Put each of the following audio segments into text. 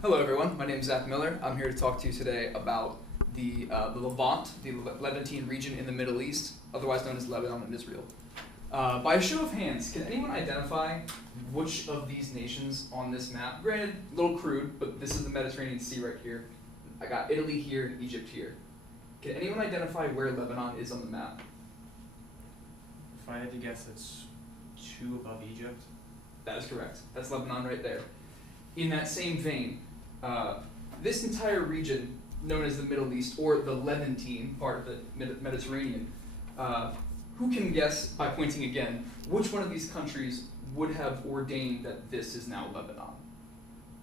Hello everyone, my name is Zach Miller. I'm here to talk to you today about the Levant, the Levantine region in the Middle East, otherwise known as Lebanon and Israel. By a show of hands, can anyone identify which of these nations on this map, granted, a little crude, but this is the Mediterranean Sea right here. I got Italy here, Egypt here. Can anyone identify where Lebanon is on the map? If I had to guess, it's 2 above Egypt. That is correct. That's Lebanon right there. In that same vein, this entire region, known as the Middle East, or the Levantine part of the Mediterranean, who can guess, by pointing again, which one of these countries would have ordained that this is now Lebanon?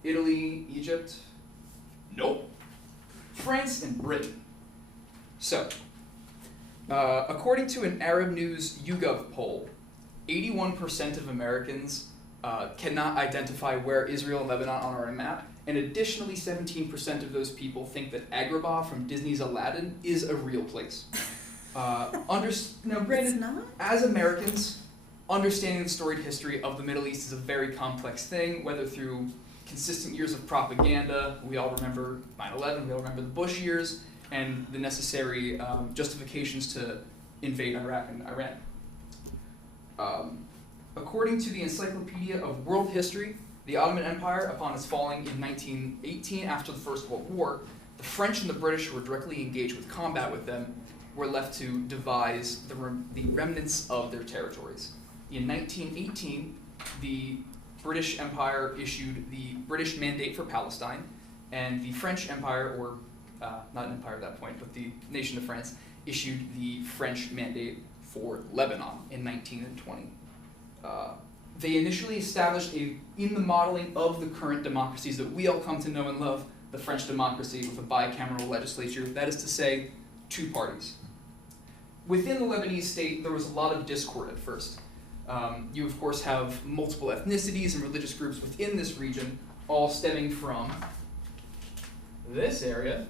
Italy, Egypt? Nope. France and Britain. So, according to an Arab News YouGov poll, 81% of Americans cannot identify where Israel and Lebanon are on our map, and additionally 17% of those people think that Agrabah from Disney's Aladdin is a real place. Now granted, as Americans, understanding the storied history of the Middle East is a very complex thing, whether through consistent years of propaganda, we all remember 9/11, we all remember the Bush years, and the necessary justifications to invade Iraq and Iran. According to the Encyclopedia of World History, the Ottoman Empire, upon its falling in 1918 after the First World War, the French and the British, who were directly engaged with combat with them, were left to devise the remnants of their territories. In 1918, the British Empire issued the British Mandate for Palestine, and the French Empire, or not an empire at that point, but the nation of France, issued the French Mandate for Lebanon in 1920. They initially established in the modeling of the current democracies that we all come to know and love, the French democracy with a bicameral legislature, that is to say, 2 parties. Within the Lebanese state, there was a lot of discord at first. You, of course, have multiple ethnicities and religious groups within this region, all stemming from this area,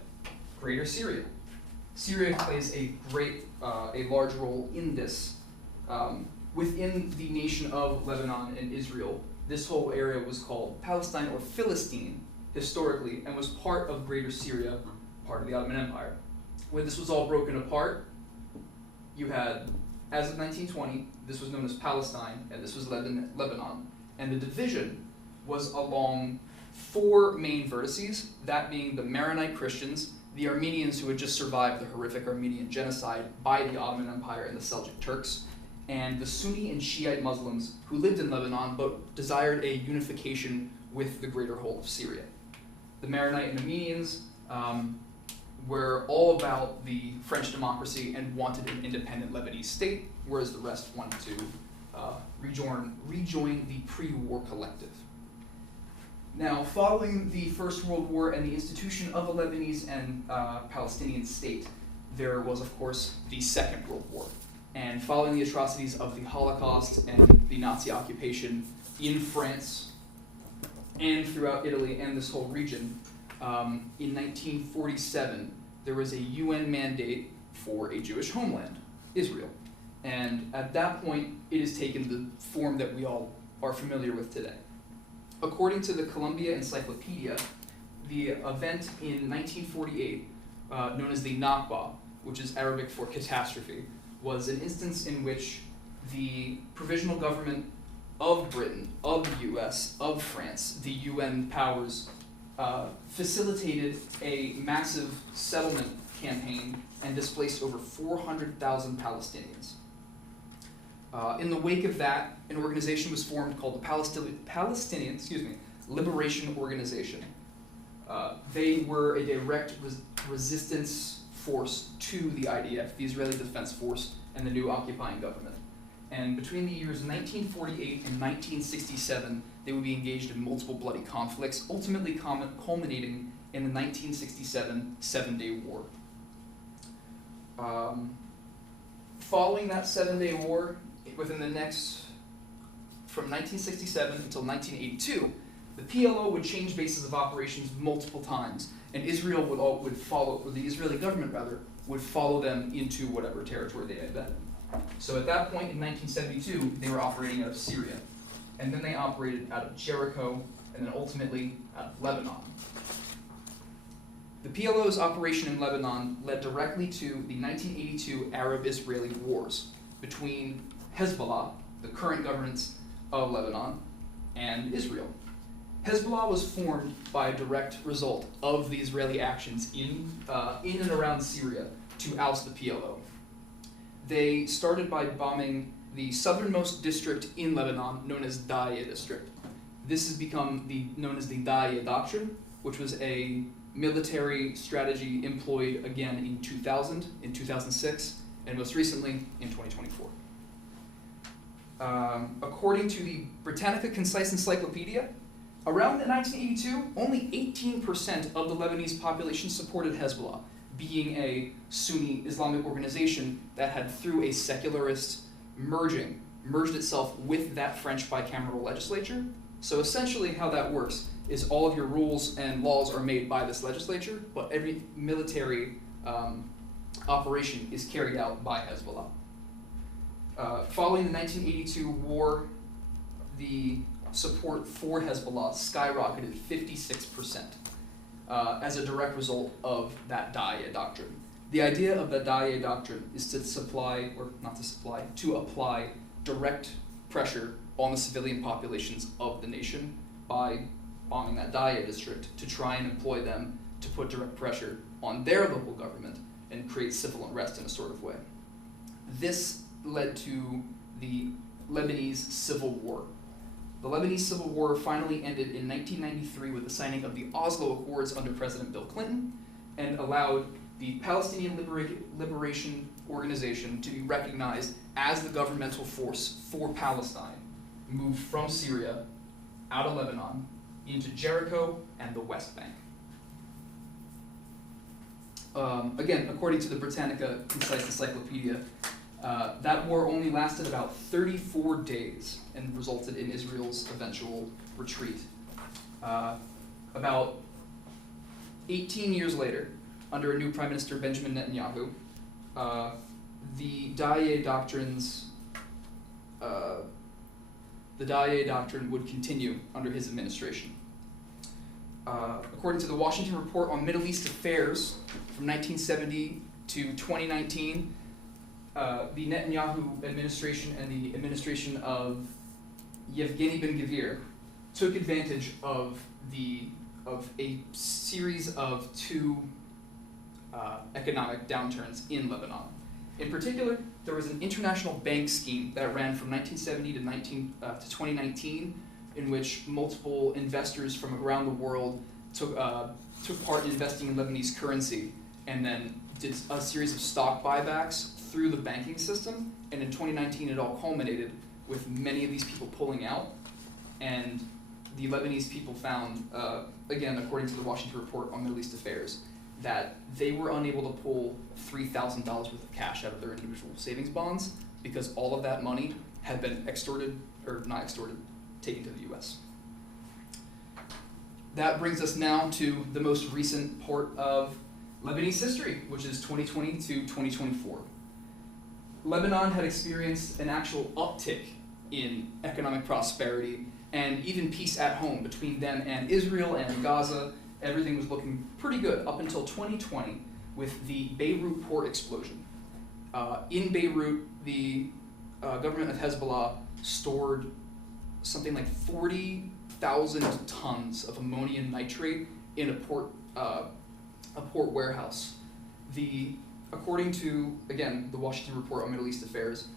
Greater Syria. Syria plays a large role in this. Within the nation of Lebanon and Israel, this whole area was called Palestine or Philistine historically, and was part of Greater Syria, part of the Ottoman Empire. When this was all broken apart, you had, as of 1920, this was known as Palestine, and this was Lebanon. And the division was along 4 main vertices, that being the Maronite Christians, the Armenians who had just survived the horrific Armenian genocide by the Ottoman Empire and the Seljuk Turks, and the Sunni and Shiite Muslims who lived in Lebanon but desired a unification with the greater whole of Syria. The Maronite and Armenians were all about the French democracy and wanted an independent Lebanese state, whereas the rest wanted to rejoin the pre-war collective. Now, following the First World War and the institution of a Lebanese and Palestinian state, there was, of course, the Second World War. And following the atrocities of the Holocaust and the Nazi occupation in France and throughout Italy and this whole region, in 1947, there was a UN mandate for a Jewish homeland, Israel. And at that point, it has taken the form that we all are familiar with today. According to the Columbia Encyclopedia, the event in 1948, known as the Nakba, which is Arabic for catastrophe, was an instance in which the provisional government of Britain, of the US, of France, the UN powers, facilitated a massive settlement campaign and displaced over 400,000 Palestinians. In the wake of that, an organization was formed called the Palestinian Liberation Organization. They were a direct resistance force to the IDF, the Israeli Defense Force, and the new occupying government. And between the years 1948 and 1967, they would be engaged in multiple bloody conflicts, ultimately culminating in the 1967 Seven-Day War. Following that Seven-Day War, within the next, from 1967 until 1982, the PLO would change bases of operations multiple times, and Israel would follow, or the Israeli government rather, would follow them into whatever territory they had been. So at that point in 1972, they were operating out of Syria. And then they operated out of Jericho, and then ultimately Lebanon. The PLO's operation in Lebanon led directly to the 1982 Arab-Israeli wars between Hezbollah, the current government of Lebanon, and Israel. Hezbollah was formed by a direct result of the Israeli actions in and around Syria to oust the PLO. They started by bombing the southernmost district in Lebanon, known as Da'iya district. This has become known as the Da'iya Doctrine, which was a military strategy employed again in 2000, in 2006, and most recently in 2024. According to the Britannica Concise Encyclopedia, around 1982, only 18% of the Lebanese population supported Hezbollah, being a Sunni Islamic organization that had, through a secularist merged itself with that French bicameral legislature. So essentially how that works is all of your rules and laws are made by this legislature, but every military operation is carried out by Hezbollah. Following the 1982 war, the support for Hezbollah skyrocketed 56% as a direct result of that Da'iya doctrine. The idea of the Da'iya doctrine is to apply direct pressure on the civilian populations of the nation by bombing that Da'iya district to try and employ them to put direct pressure on their local government and create civil unrest in a sort of way. This led to the Lebanese Civil War. The Lebanese Civil War finally ended in 1993 with the signing of the Oslo Accords under President Bill Clinton and allowed the Palestinian Liberation Organization to be recognized as the governmental force for Palestine, moved from Syria out of Lebanon into Jericho and the West Bank. Again, according to the Britannica Concise Encyclopedia, that war only lasted about 34 days and resulted in Israel's eventual retreat. About 18 years later, under a new Prime Minister, Benjamin Netanyahu, the Da'iya doctrine would continue under his administration. According to the Washington Report on Middle East Affairs from 1970 to 2019, the Netanyahu administration and the administration of Yevgeny Ben-Gvir took advantage of a series of two economic downturns in Lebanon. In particular, there was an international bank scheme that ran from 1970 to 2019, in which multiple investors from around the world took part in investing in Lebanese currency, and then did a series of stock buybacks through the banking system. And in 2019, it all culminated with many of these people pulling out, and the Lebanese people found, again, according to the Washington Report on Middle East Affairs, that they were unable to pull $3,000 worth of cash out of their individual savings bonds because all of that money had been taken to the US. That brings us now to the most recent part of Lebanese history, which is 2020 to 2024. Lebanon had experienced an actual uptick in economic prosperity and even peace at home between them and Israel and Gaza. Everything was looking pretty good up until 2020 with the Beirut port explosion. In Beirut, the government of Hezbollah stored something like 40,000 tons of ammonium nitrate in a port warehouse. According to, again, the Washington Report on Middle East Affairs,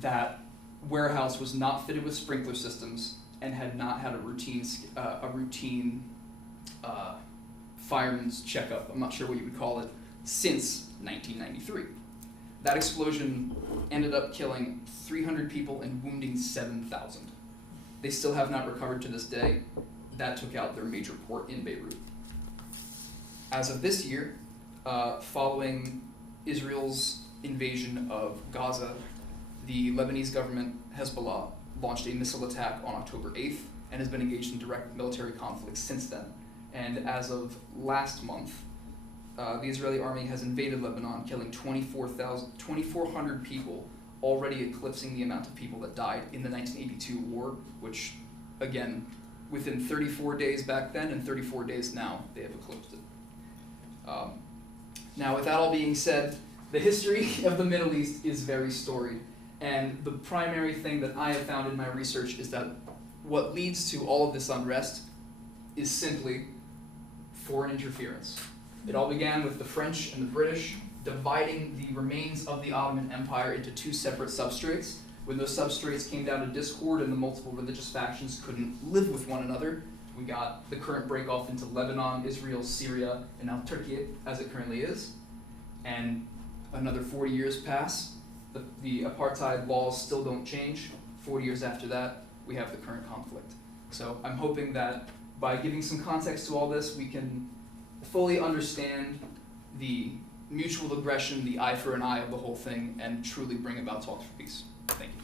that warehouse was not fitted with sprinkler systems and had not had a routine fireman's checkup, I'm not sure what you would call it, since 1993. That explosion ended up killing 300 people and wounding 7,000. They still have not recovered to this day. That took out their major port in Beirut. As of this year, following Israel's invasion of Gaza, the Lebanese government, Hezbollah, launched a missile attack on October 8th and has been engaged in direct military conflict since then. And as of last month, the Israeli army has invaded Lebanon, killing 2,400 people, already eclipsing the amount of people that died in the 1982 war, which, again, within 34 days back then, and 34 days now, they have eclipsed it. Now, with that all being said, the history of the Middle East is very storied, and the primary thing that I have found in my research is that what leads to all of this unrest is simply foreign interference. It all began with the French and the British dividing the remains of the Ottoman Empire into two separate substrates. When those substrates came down to discord and the multiple religious factions couldn't live with one another, we got the current break-off into Lebanon, Israel, Syria, and now Turkey, as it currently is. And another 40 years pass, the apartheid laws still don't change. 40 years after that, we have the current conflict. So I'm hoping that by giving some context to all this, we can fully understand the mutual aggression, the eye for an eye of the whole thing, and truly bring about talks for peace. Thank you.